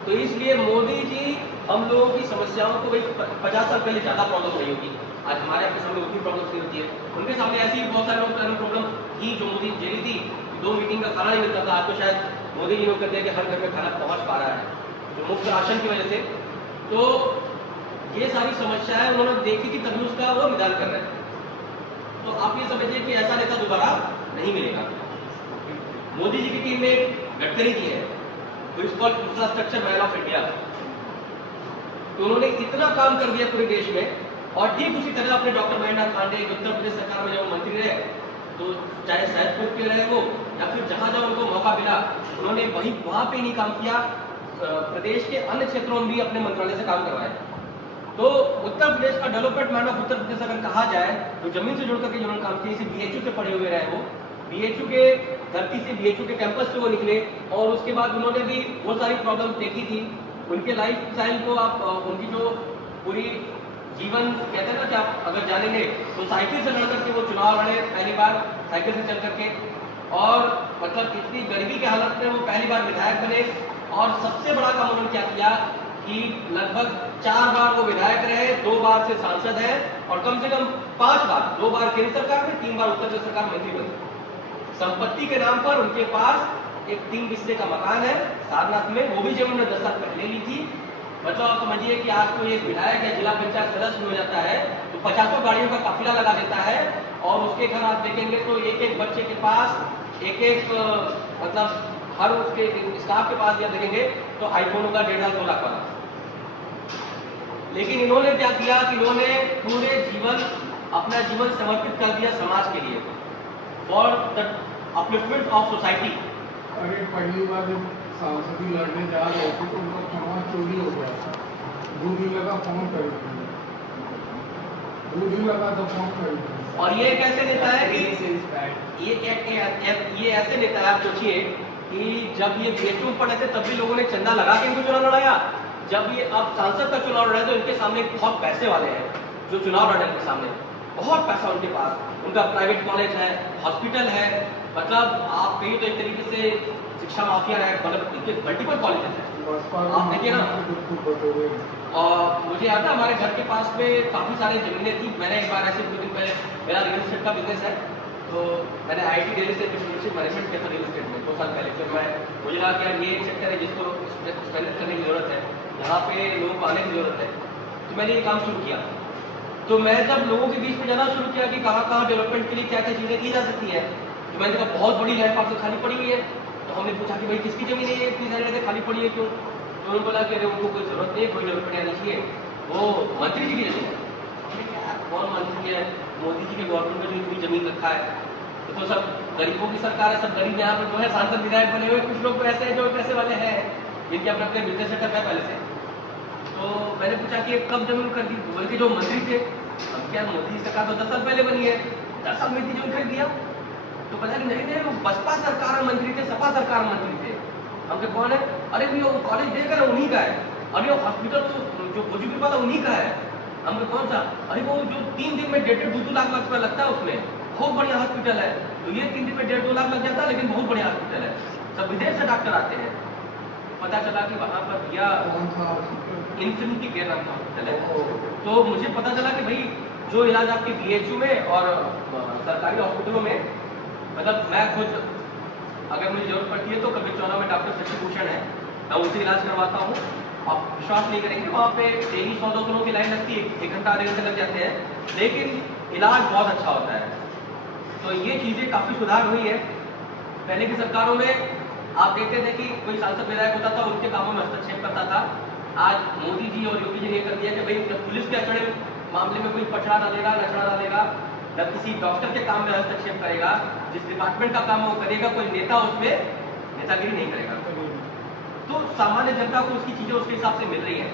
तो इसलिए मोदी जी हम लोगों की समस्याओं को भाई 50 साल पहले ज़्यादा प्रॉब्लम नहीं होगी। आज हमारे आपके सामने उतनी प्रॉब्लम नहीं होती है। उनके सामने ऐसी बहुत सारे लोग प्रॉब्लम थी जो मोदी झेली थी। 2 मीटिंग का खाना नहीं मिलता था। आपको शायद मोदी जी ने कर दिया कि हर घर में खाना पहुंच पा रहा है, जो मुफ्त राशन की वजह से। तो ये सारी समस्याएं उन्होंने देखी थी, तभी उसका वो निदान कर रहे हैं। तो आप ये समझिए कि ऐसा नेता दोबारा नहीं मिलेगा। मोदी जी की टीम में गडकरी जी है, इंफ्रास्ट्रक्चर मैन ऑफ इंडिया। तो उन्होंने इतना काम कर दिया पूरे देश में। और ठीक उसी तरह अपने डॉक्टर महेंद्र पांडे उत्तर प्रदेश सरकार में जब मंत्री रहे, तो चाहे सैदपुर के रहे वो या फिर जहां जहां उनको मौका मिला, उन्होंने वहां पे नहीं काम किया, प्रदेश के अन्य क्षेत्रों में भी अपने मंत्रालय से काम करवाया। तो उत्तर प्रदेश का development man of Uttar Pradesh अगर कहा जाए तो जमीन से जुड़ करके जिन्होंने काम किया, इसे बीएचयू से पढ़े हुए रहे, वो बीएचयू के धरती से, बीएचयू के कैंपस से वो निकले। और उसके बाद उन्होंने भी बहुत सारी प्रॉब्लम्स देखी थी। उनके लाइफ स्टाइल को आप उनकी जो पूरी जीवन कहते हैं ना कि आप अगर जानेंगे तो साइकिल से लड़ करके वो चुनाव लड़े पहली बार, साइकिल से चल करके। और मतलब इतनी गरीबी की हालत में वो पहली बार विधायक बने। और सबसे बड़ा काम उन्होंने क्या किया कि लगभग 4 बार वो विधायक रहे, 2 बार से सांसद है, और कम से कम 5 बार, 2 बार केंद्र सरकार में, 3 बार उत्तर प्रदेश सरकार मंत्री बने। संपत्ति के नाम पर उनके पास एक 3 बिस्से का मकान है सारनाथ में, वो भी जब उन्होंने 10 साल पहले ली थी। मतलब आप समझिए कि आज तो एक विधायक या जिला पंचायत सदस्य हो जाता है तो 50 गाड़ियों का काफिला लगा देता है। और उसके घर आप देखेंगे तो एक एक बच्चे के पास एक एक मतलब हर उसके स्टाफ के पास या देखेंगे तो आईफोन होगा 1.5 लाख 2 लाख वाला। लेकिन इन्होंने क्या किया कि इन्होंने पूरे जीवन अपना जीवन समर्पित कर दिया समाज के लिए, for the upliftment of society. अरे पहली बार जब सांसद लड़ने जा रहे थे तो उनका फोन चोरी हो गया था। दूध लगा फोन कर दूध लगा तो फोन कर। और ये एक ऐसे नेता है कि ये ऐसे नेता है, आप सोचिए कि जब ये बीएचयू पढ़े थे तब भी लोगों ने चंदा लगा के इनको चुनाव लड़ाया। जब ये अब सांसद का चुनाव लड़े तो इनके सामने बहुत पैसे वाले हैं जो चुनाव लड़े, इनके सामने बहुत पैसा उनके पास, उनका प्राइवेट कॉलेज है, हॉस्पिटल है, मतलब आप कहिए तो एक तरीके से शिक्षा माफिया है, मतलब इनके मल्टीपल कॉलेजेस हैं, आप देखिए ना। और मुझे याद है हमारे घर के पास में काफ़ी सारी ज़मीनें थी। मैंने एक बार ऐसे 2 दिन पहले, मेरा रियल एस्टेट का बिजनेस है, तो मैंने IIT दिल्ली से एंटरप्रेन्योरशिप मैनेजमेंट किया था रियल एस्टेट में 2 साल पहले। फिर मुझे लगा कि यार ये एक सेक्टर है जिसको स्ट्रेंथन करने की ज़रूरत है, यहाँ पे लोगों को आने की ज़रूरत है, तो मैंने ये काम शुरू किया। तो मैं जब लोगों के बीच में जाना शुरू किया कि कहाँ कहाँ डेवलपमेंट के लिए क्या क्या चीज़ें की जा सकती है, तो मैंने कहा बहुत बड़ी लैंड पार्सल खाली पड़ी हुई है। तो हमने पूछा कि भाई किसकी ज़मीन है ये, इतनी सारी जगह खाली पड़ी है क्यों? तो उन्होंने बोला कि अरे उनको कोई ज़रूरत नहीं है, कोई डेवलपमेंट आनी चाहिए, वो मंत्री जी की ज़मीन है। हमने कहा यार कौन मंत्री है, मोदी जी के गवर्नमेंट में जो इतनी ज़मीन रखा है, तो सब गरीबों की सरकार है, सब गरीब यहाँ पर जो है सांसद विधायक बने हुए, कुछ लोग तो ऐसे हैं जो पैसे वाले हैं जिनके अपने अपने बिजनेस सेटअप है पहले से। तो मैंने पूछा कि कब जमीन कर दी? बोले कि जो मंत्री थे, अब क्या मोदी जी सरकार तो 10 साल पहले बनी है, 10 साल में इतनी जमीन खरीद दिया? तो पता कि नहीं नहीं वो बसपा सरकार में मंत्री थे, सपा सरकार में मंत्री थे। हमसे कौन है? अरे भी वो कॉलेज देकर उन्हीं का है, अरे वो हॉस्पिटल जो बुजुर्ग वाला उन्हीं का है। हमको कौन सा? अरे वो जो 3 दिन में 1.5-2 लाख रुपया लगता है उसमें, बहुत बढ़िया हॉस्पिटल है। तो ये 3 दिन में 1.5-2 लाख लग जाता है, लेकिन बहुत बढ़िया हॉस्पिटल है, सब विदेश से डॉक्टर आते हैं। पता चला कि वहाँ पर भैया इन्फिनिटी केयर नाम का हॉस्पिटल है। तो मुझे पता चला कि भाई जो इलाज आपके बीएचयू में और सरकारी हॉस्पिटलों में, मतलब मैं खुद अगर मुझे जरूरत पड़ती है तो कभी चौरा में डॉक्टर शशि भूषण है, मैं उनसे इलाज करवाता हूँ। आप विश्वास नहीं करेंगे, वहाँ पे डेली 100-200 लोगों की लाइन लगती है, 1 घंटा आधे घंटे लग जाते हैं, लेकिन इलाज बहुत अच्छा होता है। तो ये चीज़ें काफ़ी सुधार हुई है। पहले की सरकारों में आप देखते थे कि कोई सांसद विधायक होता था, उनके कामों में हस्तक्षेप करता था। आज मोदी जी और योगी जी ने कर दिया कि भाई पुलिस के अचड़े मामले में कोई पछड़ा डालेगा, लचड़ा डालेगा, न किसी डॉक्टर के काम में हस्तक्षेप करेगा, जिस डिपार्टमेंट का काम वो करेगा कोई नेता उसमें नेतागिरी नहीं करेगा। तो सामान्य जनता को उसकी चीज़ें उसके हिसाब से मिल रही हैं।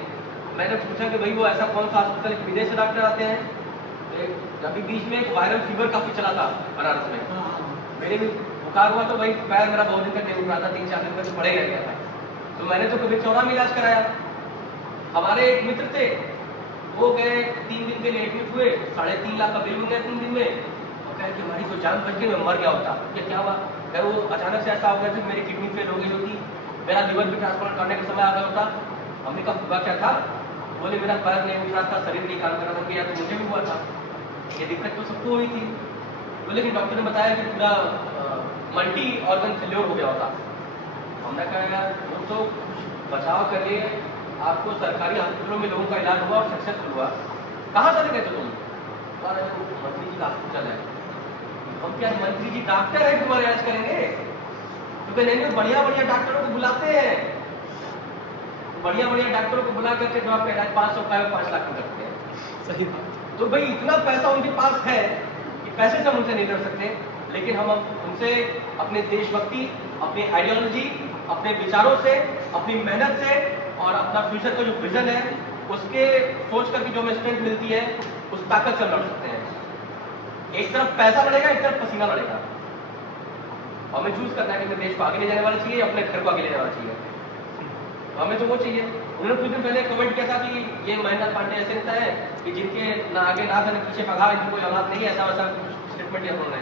मैंने पूछा कि भाई वो ऐसा कौन सा हॉस्पिटल है विदेश से डॉक्टर आते हैं? अभी बीच में एक वायरल फीवर काफ़ी चला था बनारस में, मेरे भी बुखार हुआ तो भाई पैर मेरा बहुत दिन तक नहीं उठ रहा था, 3-4 दिन तक पड़े रह गया था। तो मैंने तो कभी चौरा में इलाज कराया। हमारे एक मित्र थे, वो गए 3 दिन के लिए एडमिट हुए, 3.5 लाख का बिल बन गया 3 दिन में। और कहे कि हमारी तो जान बच गई, मैं मर गया होता। क्या क्या हुआ? कहे वो अचानक से ऐसा हो गया था मेरी किडनी फेल हो गई होती, मेरा लीवर भी ट्रांसप्लांट करने का समय आ गया होता। हमने कहा हुआ क्या था? बोले मेरा पैर नहीं उठ रहा था, शरीर नहीं काम कर रहा था। यार तो मुझे भी हुआ था, ये दिक्कत तो सबको हुई थी। तो लेकिन डॉक्टर ने बताया कि पूरा मल्टी ऑर्गन फेल्योर हो गया होता। हमने कहा यार वो तो बचाव कर लिए, आपको सरकारी हॉस्पिटलों में लोगों का इलाज हुआ और सक्सेसफुल हुआ, कहाँ चले गए थे तुम? अरे मंत्री जी का हॉस्पिटल है। हम क्या मंत्री जी डॉक्टर है तुम्हारे इलाज करेंगे? क्योंकि नहीं बढ़िया बढ़िया डॉक्टरों को बुलाते हैं, बढ़िया बढ़िया डॉक्टरों को बुला करके जो आपका इलाज 500 रुपए में 5 लाख में करते हैं। सही बात। तो भाई इतना पैसा उनके पास है कि पैसे से हम उनसे नहीं लड़ सकते, लेकिन हम उनसे अपने देशभक्ति, अपनी आइडियोलॉजी, अपने विचारों से, अपनी मेहनत से और अपना फ्यूचर का जो विजन है उसके सोच करके जो हमें स्ट्रेंथ मिलती है उस ताकत से हम लड़ सकते हैं। एक तरफ पैसा लड़ेगा, एक तरफ पसीना लड़ेगा। हमें चूज करना है कि हमें देश को आगे ले जाने वाला चाहिए, अपने घर को आगे ले जाना चाहिए। तो हमें तो वो चाहिए। उन्होंने कुछ दिन पहले कमेंट किया था कि ये महेंद्र पांडे ऐसे नेता है कि जिनके ना आगे ना था ना पीछे पगा, इनकी कोई औलाद नहीं है, ऐसा वैसा स्टेटमेंट दिया उन्होंने।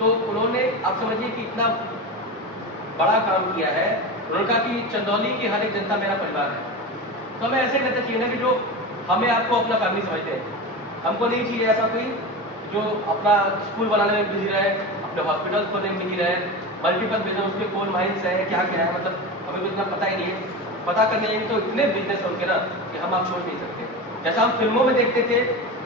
तो उन्होंने आप समझिए कि इतना बड़ा काम किया है। उन्होंने कहा कि चंदौली की हर एक जनता मेरा परिवार है। तो हमें ऐसे नेता चाहिए ना कि जो हमें आपको अपना फैमिली समझते हैं। हमको नहीं चाहिए ऐसा कोई जो अपना स्कूल बनाने में बिजी रहे, अपने हॉस्पिटल खोलने में बिजी रहे, मल्टीपल बिजनेस के कोल माइंस है, क्या क्या है, मतलब हमें तो इतना पता ही नहीं है। पता करने जाएंगे तो इतने बिजनेस होंगे ना कि हम आप सोच नहीं सकते। जैसा हम फिल्मों में देखते थे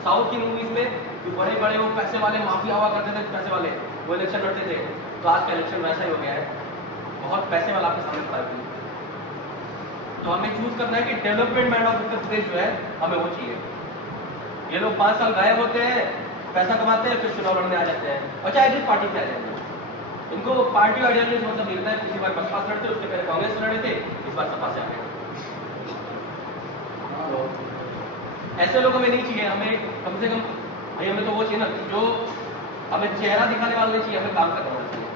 साउथ की मूवीज में कि बड़े बड़े वो पैसे वाले माफिया हुआ करते थे, पैसे वाले वो इलेक्शन लड़ते थे, तो आज का इलेक्शन वैसा ही हो गया है, बहुत पैसे वाला आपके सामने खड़ा है। तो हमें चूज करना है कि development mind of Uttar Pradesh जो है हमें वो चाहिए। ये लोग 5 साल गायब होते हैं, पैसा कमाते हैं, फिर चुनाव लड़ने आ जाते हैं और चाहे जिस पार्टी से आ जाएंगे। इनको पार्टी आइडियोलॉजी से मतलब मिलता है। पिछली बार बसपा से लड़ते, उसके पहले कांग्रेस से लड़े थे, इस बार सपा से आ गए। ऐसे लोग हमें नहीं चाहिए। हमें कम से कम भाई हमें तो वो चाहिए ना जो हमें चेहरा दिखाने वाला नहीं चाहिए, हमें काम करना होना चाहिए।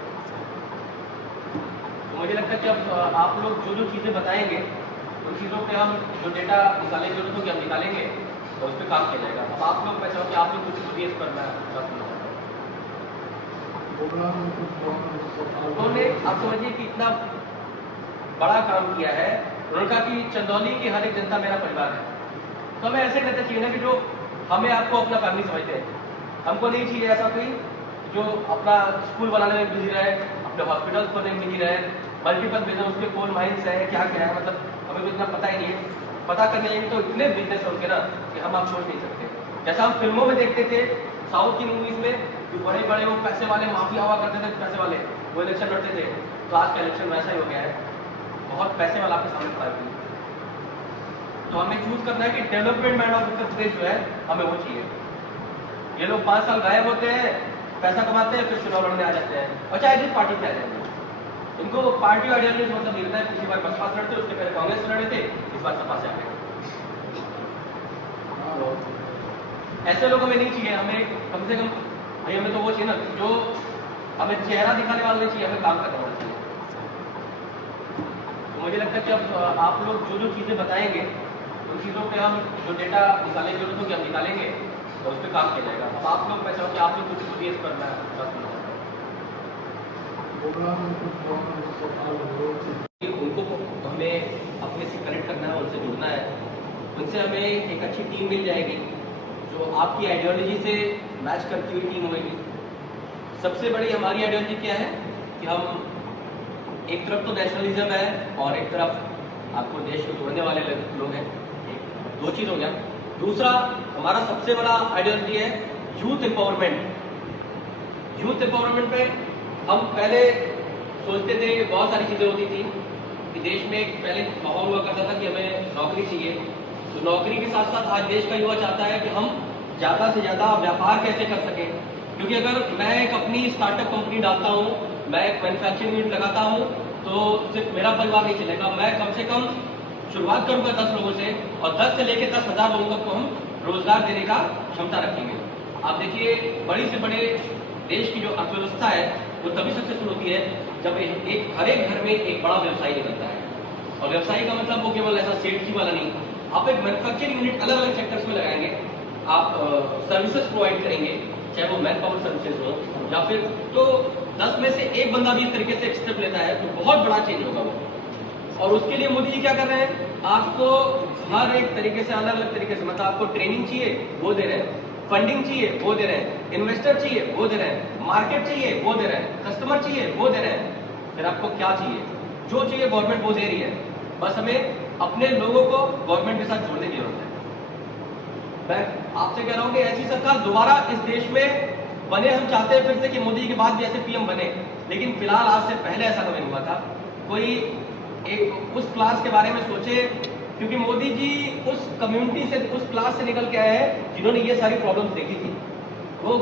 तो मुझे लगता है कि अब आप लोग जो जो चीज़ें बताएंगे उन चीज़ों पे हम जो डेटा निकालेंगे, जरूरत होगी हम निकालेंगे तो उस पर काम किया जाएगा। अब आप लोग मैं चाहूँ कि आप लोग कुछ बोलिए इस पर। मैं उन्होंने आप समझिए कि इतना बड़ा काम किया है। उन्होंने कहा कि चंदौली की हर एक जनता मेरा परिवार है। तो हमें ऐसे नेता चाहिए ना कि जो हमें आपको अपना फैमिली समझते हैं। हमको नहीं चाहिए ऐसा कोई जो अपना स्कूल बनाने में बिजी रहे, अपने हॉस्पिटल खोलने में बिजी रहे, मल्टीपल बिजनेस के कोल माइंस है, क्या क्या है, मतलब हमें तो इतना पता ही नहीं है। पता करने जाएंगे तो इतने बिजनेस होंगे ना कि हम आप सोच नहीं सकते। जैसा हम फिल्मों में देखते थे साउथ की मूवीज में कि बड़े बड़े वो पैसे वाले माफिया हुआ करते थे, पैसे वाले वो इलेक्शन लड़ते थे, तो आज का इलेक्शन वैसा ही हो गया है, बहुत पैसे वाला आपके सामने खड़ा है। तो हमें चूज करना है कि development mind of Uttar Pradesh जो है हमें वो चाहिए। ये लोग 5 साल गायब होते हैं, पैसा कमाते हैं, फिर चुनाव लड़ने आ जाते हैं और चाहे जिस पार्टी से आ जाएंगे। इनको पार्टी आइडियोलॉजी से मतलब मिलता है। पिछली बार बसपा से लड़ते, उसके पहले कांग्रेस से लड़े थे, इस बार सपा से आ गए। ऐसे लोग हमें नहीं चाहिए। हमें कम से कम भाई हमें तो वो चाहिए ना जो हमें चेहरा दिखाने वाला नहीं चाहिए, हमें काम करना होना चाहिए। तो मुझे लगता है कि अब आप लोग जो जो चीज़ें बताएंगे उन चीज़ों पे हम जो डेटा निकालेंगे, जरूरत होगी हम निकालेंगे तो उस पर काम किया जाएगा। अब आप लोग मैं चाहूँ कि आप लोग कुछ बोलिए इस पर। मैं उनको हमें अपने से कनेक्ट करना है, उनसे जुड़ना है, उनसे हमें एक अच्छी टीम मिल जाएगी जो आपकी आइडियोलॉजी से मैच करती हुई टीम होगी। सबसे बड़ी हमारी आइडियोलॉजी क्या है कि हम एक तरफ तो नेशनलिज्म है और एक तरफ आपको देश को जोड़ने वाले लोग हैं। दो चीज़ हो गया। दूसरा हमारा सबसे बड़ा आइडियोलॉजी है यूथ एम्पावरमेंट। यूथ एम्पावरमेंट पे हम पहले सोचते थे, बहुत सारी चीज़ें होती थी कि देश में एक पहले माहौल हुआ करता था कि हमें नौकरी चाहिए। तो नौकरी के साथ साथ आज देश का युवा चाहता है कि हम ज़्यादा से ज़्यादा व्यापार कैसे कर सकें। क्योंकि अगर मैं एक अपनी स्टार्टअप कंपनी डालता हूँ, मैं एक मैन्युफैक्चरिंग यूनिट लगाता हूँ, तो सिर्फ मेरा परिवार नहीं चलेगा। मैं कम से कम शुरुआत करूँगा 10 लोगों से और 10 से लेकर 10,000 लोगों को हम रोजगार देने का क्षमता रखेंगे। आप देखिए बड़ी से बड़े देश की जो अर्थव्यवस्था है वो तभी सक्सेसफुल होती है जब हर एक घर में एक बड़ा व्यवसाय निकलता है। और व्यवसाय का मतलब वो केवल ऐसा सेठ जी वाला नहीं, आप एक मैन्युफैक्चरिंग यूनिट अलग अलग सेक्टर्स में लगाएंगे, आप सर्विसेज प्रोवाइड करेंगे, चाहे वो मैन पावर सर्विसेज हो या फिर, तो 10 में से एक बंदा भी इस तरीके से स्टेप लेता है तो बहुत बड़ा चेंज होगा वो। और उसके लिए मोदी जी क्या कर रहे हैं, आपको हर एक तरीके से अलग अलग तरीके से, मतलब आपको ट्रेनिंग चाहिए वो दे रहे हैं, फंडिंग चाहिए वो दे रहे हैं, इन्वेस्टर चाहिए वो दे रहे हैं, मार्केट चाहिए वो दे रहे हैं, कस्टमर चाहिए वो दे रहे हैं। फिर आपको क्या चाहिए, जो चाहिए गवर्नमेंट वो दे रही है, बस हमें अपने लोगों को गवर्नमेंट के साथ जोड़ने की जरूरत है। मैं आपसे कह रहा हूं कि ऐसी सरकार दोबारा इस देश में बने, हम चाहते हैं फिर से कि मोदी के बाद भी ऐसे पीएम बने, लेकिन फिलहाल आज से पहले ऐसा कभी नहीं हुआ था। कोई एक उस क्लास के बारे में सोचे, क्योंकि मोदी जी उस कम्युनिटी से, उस क्लास से निकल के आए हैं जिन्होंने ये सारी प्रॉब्लम्स देखी थी। वो